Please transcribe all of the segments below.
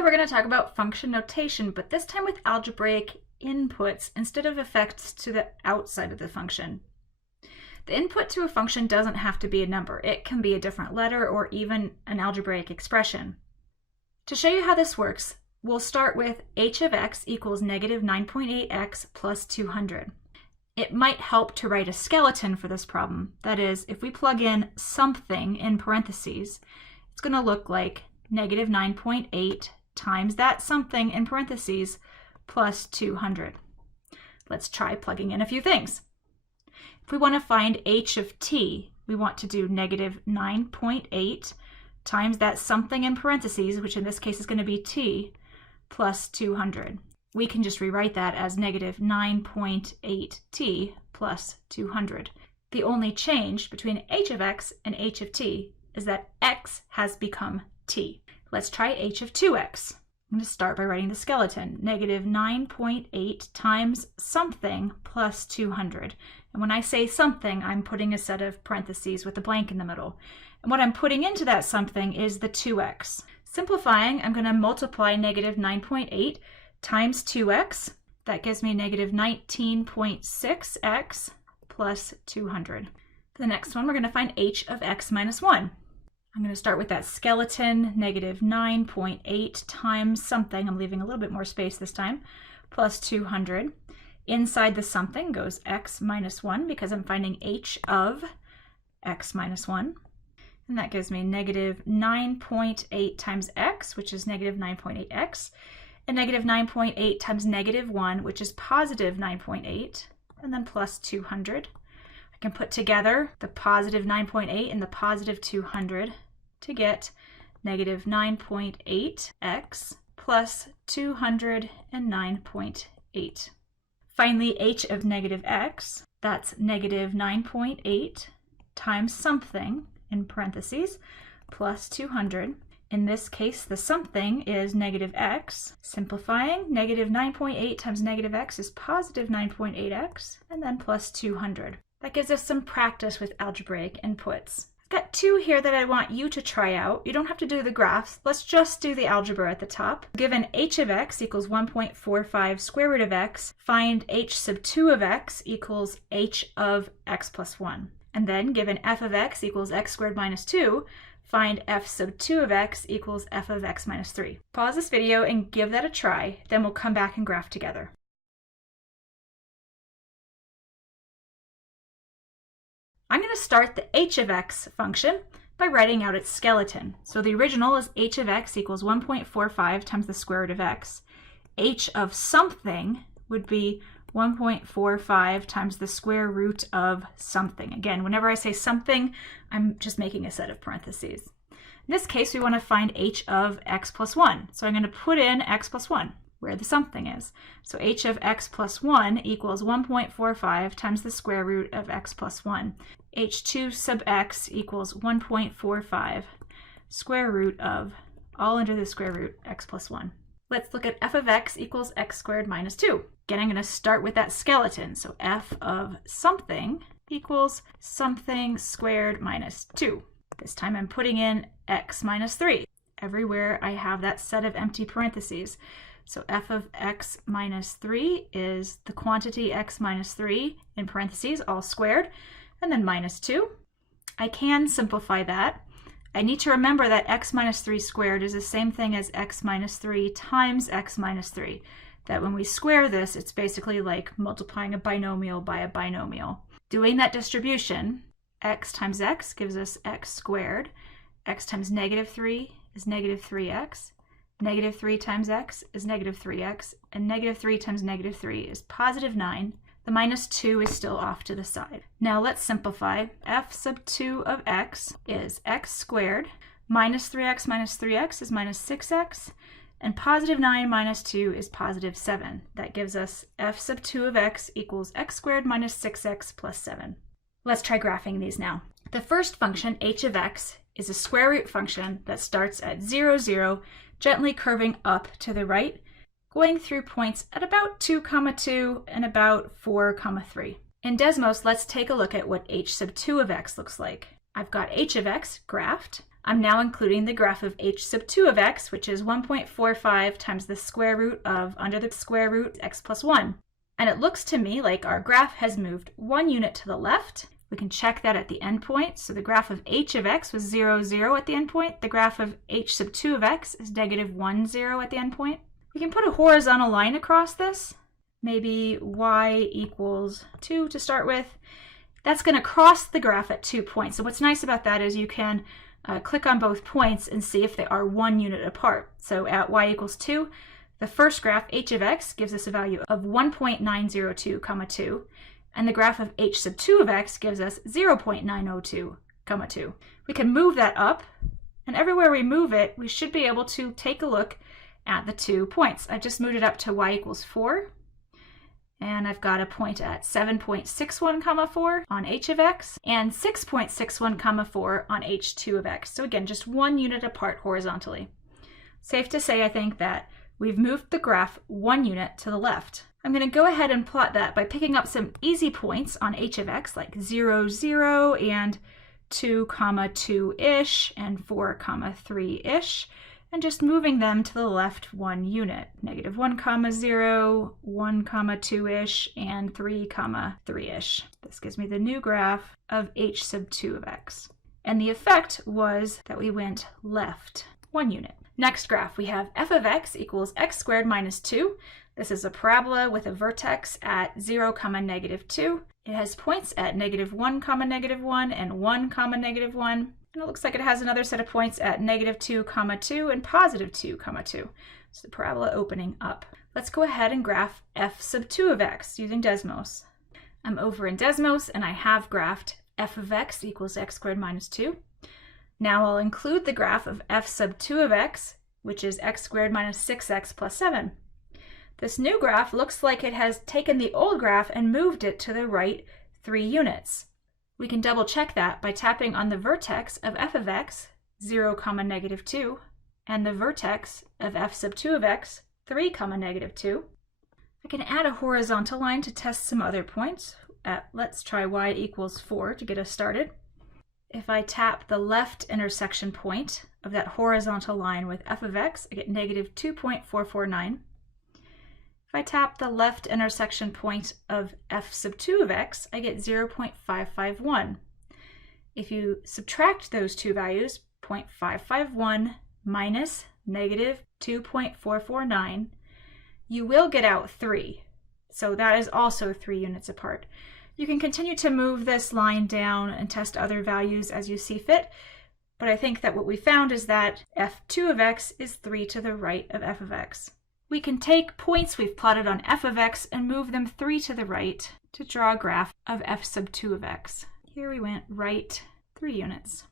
Today we're going to talk about function notation, but this time with algebraic inputs instead of effects to the outside of the function. The input to a function doesn't have to be a number. It can be a different letter or even an algebraic expression. To show you how this works, we'll start with h of x equals negative 9.8x plus 200. It might help to write a skeleton for this problem. That is, if we plug in something in parentheses, it's going to look like negative 9.8 times that something in parentheses plus 200. Let's try plugging in a few things. If we want to find h of t, we want to do negative 9.8 times that something in parentheses, which in this case is going to be t, plus 200. We can just rewrite that as negative 9.8t plus 200. The only change between h of x and h of t is that x has become t. Let's try h of 2x. I'm going to start by writing the skeleton. Negative 9.8 times something plus 200. And when I say something, I'm putting a set of parentheses with a blank in the middle. And what I'm putting into that something is the 2x. Simplifying, I'm going to multiply negative 9.8 times 2x. That gives me negative 19.6x plus 200. For the next one, we're going to find h of x minus 1. I'm going to start with that skeleton, negative 9.8 times something. I'm leaving a little bit more space this time, plus 200. Inside the something goes x minus 1 because I'm finding h of x minus 1. And that gives me negative 9.8 times x, which is negative 9.8x, and negative 9.8 times negative 1, which is positive 9.8, and then plus 200. I can put together the positive 9.8 and the positive 200 to get negative 9.8x plus 209.8. Finally, h of negative x, that's negative 9.8 times something in parentheses plus 200. In this case, the something is negative x. Simplifying, negative 9.8 times negative x is positive 9.8x, and then plus 200. That gives us some practice with algebraic inputs. I've got two here that I want you to try out. You don't have to do the graphs. Let's just do the algebra at the top. Given h of x equals 1.45 square root of x, find h sub 2 of x equals h of x plus 1. And then given f of x equals x squared minus 2, find f sub 2 of x equals f of x minus 3. Pause this video and give that a try, then we'll come back and graph together. I'm going to start the h of x function by writing out its skeleton. So the original is h of x equals 1.45 times the square root of x. H of something would be 1.45 times the square root of something. Again, whenever I say something, I'm just making a set of parentheses. In this case, we want to find h of x plus 1. So I'm going to put in x plus 1, where the something is. So h of x plus 1 equals 1.45 times the square root of x plus 1. h2 sub x equals 1.45 square root of, all under the square root, x plus 1. Let's look at f of x equals x squared minus 2. Again, I'm going to start with that skeleton. So f of something equals something squared minus 2. This time I'm putting in x minus 3. Everywhere I have that set of empty parentheses. So f of x minus 3 is the quantity x minus 3 in parentheses, all squared, and then minus 2. I can simplify that. I need to remember that x minus 3 squared is the same thing as x minus 3 times x minus 3. That when we square this, it's basically like multiplying a binomial by a binomial. Doing that distribution, x times x gives us x squared. X times negative 3 is negative 3x. Negative 3 times x is negative 3x. And negative 3 times negative 3 is positive 9. The minus 2 is still off to the side. Now let's simplify. F sub 2 of x is x squared. Minus 3x is minus 6x. And positive 9 minus 2 is positive 7. That gives us f sub 2 of x equals x squared minus 6x plus 7. Let's try graphing these now. The first function, h of x, is a square root function that starts at 0, 0, gently curving up to the right, going through points at about 2, 2 and about 4, 3. In Desmos, let's take a look at what h sub 2 of x looks like. I've got h of x graphed. I'm now including the graph of h sub 2 of x, which is 1.45 times the square root of under the square root x plus 1. And it looks to me like our graph has moved 1 unit to the left. We can check that at the endpoint. So the graph of h of x was 0, 0 at the endpoint. The graph of h sub 2 of x is negative 1, 0 at the endpoint. We can put a horizontal line across this. Maybe y equals 2 to start with. That's going to cross the graph at 2 points. So what's nice about that is you can click on both points and see if they are 1 unit apart. So at y equals 2, the first graph, h of x, gives us a value of 1.902, 2, and the graph of h sub 2 of x gives us 0.902, 2. We can move that up, and everywhere we move it, we should be able to take a look at the 2 points. I just moved it up to y equals 4, and I've got a point at 7.61, 4 on h of x, and 6.61, 4 on h2 of x. So again, just 1 unit apart horizontally. Safe to say, I think, that we've moved the graph 1 unit to the left. I'm going to go ahead and plot that by picking up some easy points on h of x, like 0, 0, and 2, 2-ish, and 4, 3-ish, and just moving them to the left 1 unit. Negative 1, 0, 1, 2-ish, and 3, 3-ish. This gives me the new graph of h sub 2 of x. And the effect was that we went left 1 unit. Next graph, we have f of x equals x squared minus 2. This is a parabola with a vertex at 0, negative 2. It has points at negative 1, negative 1, and 1, negative 1. And it looks like it has another set of points at negative 2, 2, and positive 2, 2. So the parabola opening up. Let's go ahead and graph f sub 2 of x using Desmos. I'm over in Desmos, and I have graphed f of x equals x squared minus 2. Now I'll include the graph of f sub 2 of x, which is x squared minus 6x plus 7. This new graph looks like it has taken the old graph and moved it to the right 3 units. We can double check that by tapping on the vertex of f of x, 0, negative 2, and the vertex of f sub 2 of x, 3, negative 2. I can add a horizontal line to test some other points. Let's try y equals 4 to get us started. If I tap the left intersection point of that horizontal line with f of x, I get negative 2.449. If I tap the left intersection point of f sub 2 of x, I get 0.551. If you subtract those two values, 0.551 minus negative 2.449, you will get out 3. So that is also 3 units apart. You can continue to move this line down and test other values as you see fit, but I think that what we found is that f2 of x is 3 to the right of f of x. We can take points we've plotted on f of x and move them 3 to the right to draw a graph of f sub 2 of x. Here we went right 3 units.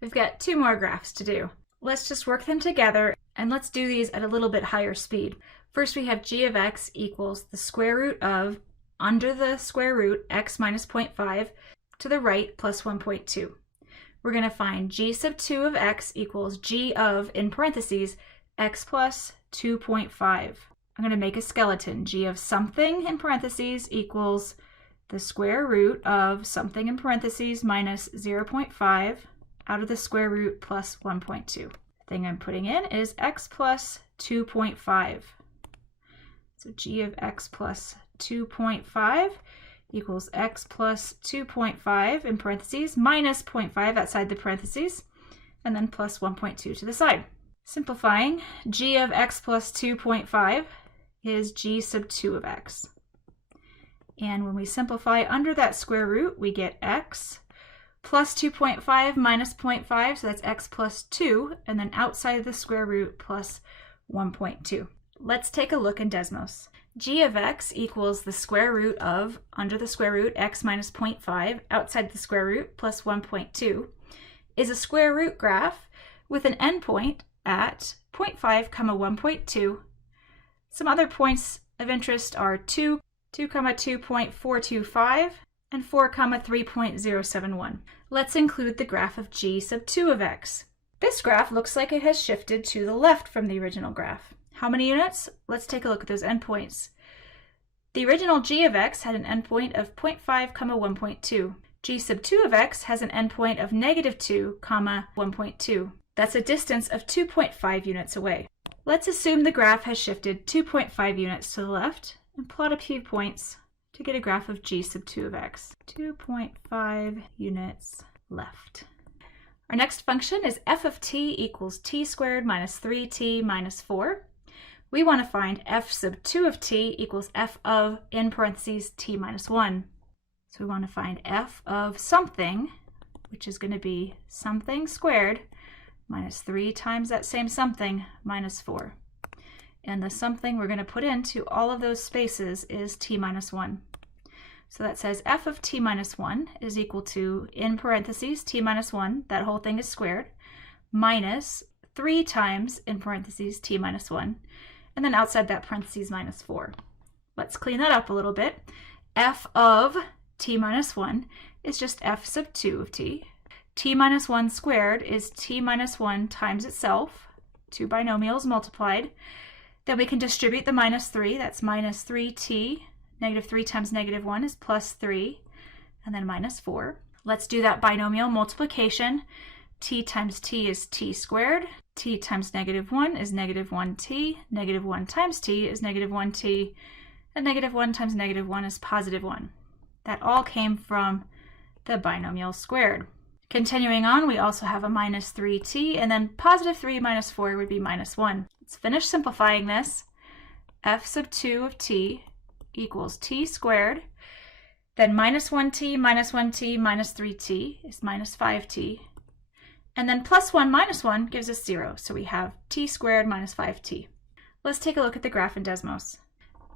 We've got 2 more graphs to do. Let's just work them together, and let's do these at a little bit higher speed. First, we have g of x equals the square root of under the square root x minus 0.5 to the right plus 1.2. We're going to find g sub 2 of x equals g of, in parentheses, x plus 2.5. I'm going to make a skeleton. G of something in parentheses equals the square root of something in parentheses minus 0.5 out of the square root plus 1.2. The thing I'm putting in is x plus 2.5. So g of x plus 2.5 equals x plus 2.5 in parentheses minus 0.5 outside the parentheses, and then plus 1.2 to the side. Simplifying, g of x plus 2.5 is g sub 2 of x. And when we simplify under that square root, we get x plus 2.5 minus 0.5, so that's x plus 2, and then outside the square root plus 1.2. Let's take a look in Desmos. G of x equals the square root of, under the square root, x minus 0.5, outside the square root, plus 1.2, is a square root graph with an endpoint at 0.5, 1.2. Some other points of interest are 2, 2,2.425, and 4, 3.071. Let's include the graph of g sub 2 of x. This graph looks like it has shifted to the left from the original graph. How many units? Let's take a look at those endpoints. The original g of x had an endpoint of 0.5, 1.2. G sub 2 of x has an endpoint of negative 2, 1.2. That's a distance of 2.5 units away. Let's assume the graph has shifted 2.5 units to the left and plot a few points to get a graph of g sub 2 of x. 2.5 units left. Our next function is f of t equals t squared minus 3t minus 4. We want to find f sub 2 of t equals f of, in parentheses, t minus 1. So we want to find f of something, which is going to be something squared minus 3 times that same something minus 4. And the something we're going to put into all of those spaces is t minus 1. So that says f of t minus 1 is equal to, in parentheses, t minus 1, that whole thing is squared, minus 3 times, in parentheses, t minus 1, and then outside that parentheses minus 4. Let's clean that up a little bit. F of t minus 1 is just f sub 2 of t. T minus 1 squared is t minus 1 times itself, two binomials multiplied. Then we can distribute the minus 3, that's minus 3t. Negative 3 times negative 1 is plus 3, and then minus 4. Let's do that binomial multiplication. T times t is t squared. T times negative 1 is negative 1t. Negative 1 times t is negative 1t. And negative 1 times negative 1 is positive 1. That all came from the binomial squared. Continuing on, we also have a minus 3t, and then positive 3 minus 4 would be minus 1. Let's finish simplifying this. F sub 2 of t equals t squared, then minus 1t minus 1t minus 3t is minus 5t, and then plus 1 minus 1 gives us 0, so we have t squared minus 5t. Let's take a look at the graph in Desmos.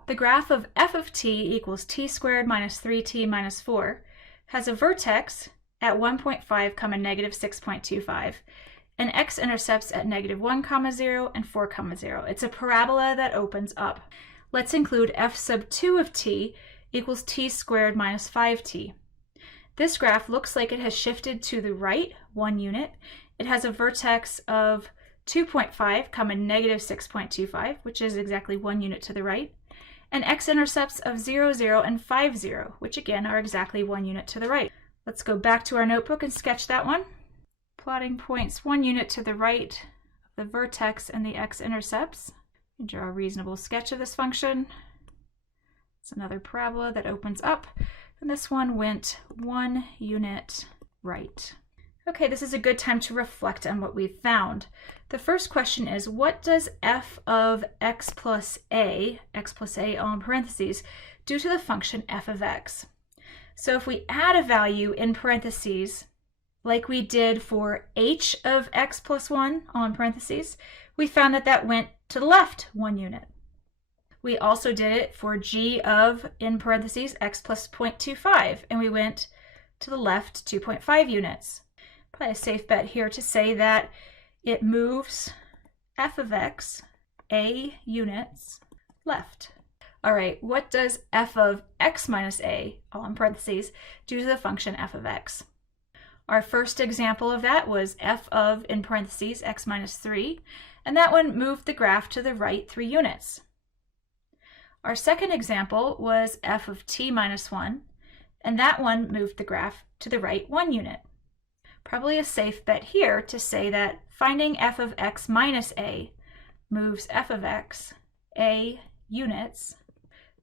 The graph of f of t equals t squared minus 3t minus 4 has a vertex at 1.5, negative 6.25, and x-intercepts at negative 1, 0 and 4, 0. It's a parabola that opens up. Let's include f sub 2 of t equals t squared minus 5t. This graph looks like it has shifted to the right 1 unit. It has a vertex of 2.5, negative 6.25, which is exactly 1 unit to the right, and x-intercepts of 0, 0, and 5, 0, which again are exactly 1 unit to the right. Let's go back to our notebook and sketch that one. Plotting points 1 unit to the right of the vertex and the x-intercepts. Draw a reasonable sketch of this function. It's another parabola that opens up, and this one went 1 unit right. Okay, this is a good time to reflect on what we've found. The first question is, what does f of x plus a all in parentheses, do to the function f of x? So if we add a value in parentheses, like we did for h of x plus 1, all in parentheses, we found that that went to the left 1 unit. We also did it for g of, in parentheses, x plus 0.25, and we went to the left 2.5 units. Probably a safe bet here to say that it moves f of x a units left. All right, what does f of x minus a, all in parentheses, do to the function f of x? Our first example of that was f of, in parentheses, x minus 3, and that one moved the graph to the right 3 units. Our second example was f of t minus 1, and that one moved the graph to the right 1 unit. Probably a safe bet here to say that finding f of x minus a moves f of x a units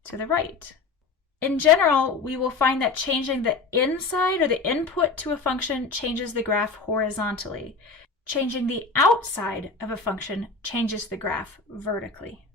to the right. In general, we will find that changing the inside or the input to a function changes the graph horizontally. Changing the outside of a function changes the graph vertically.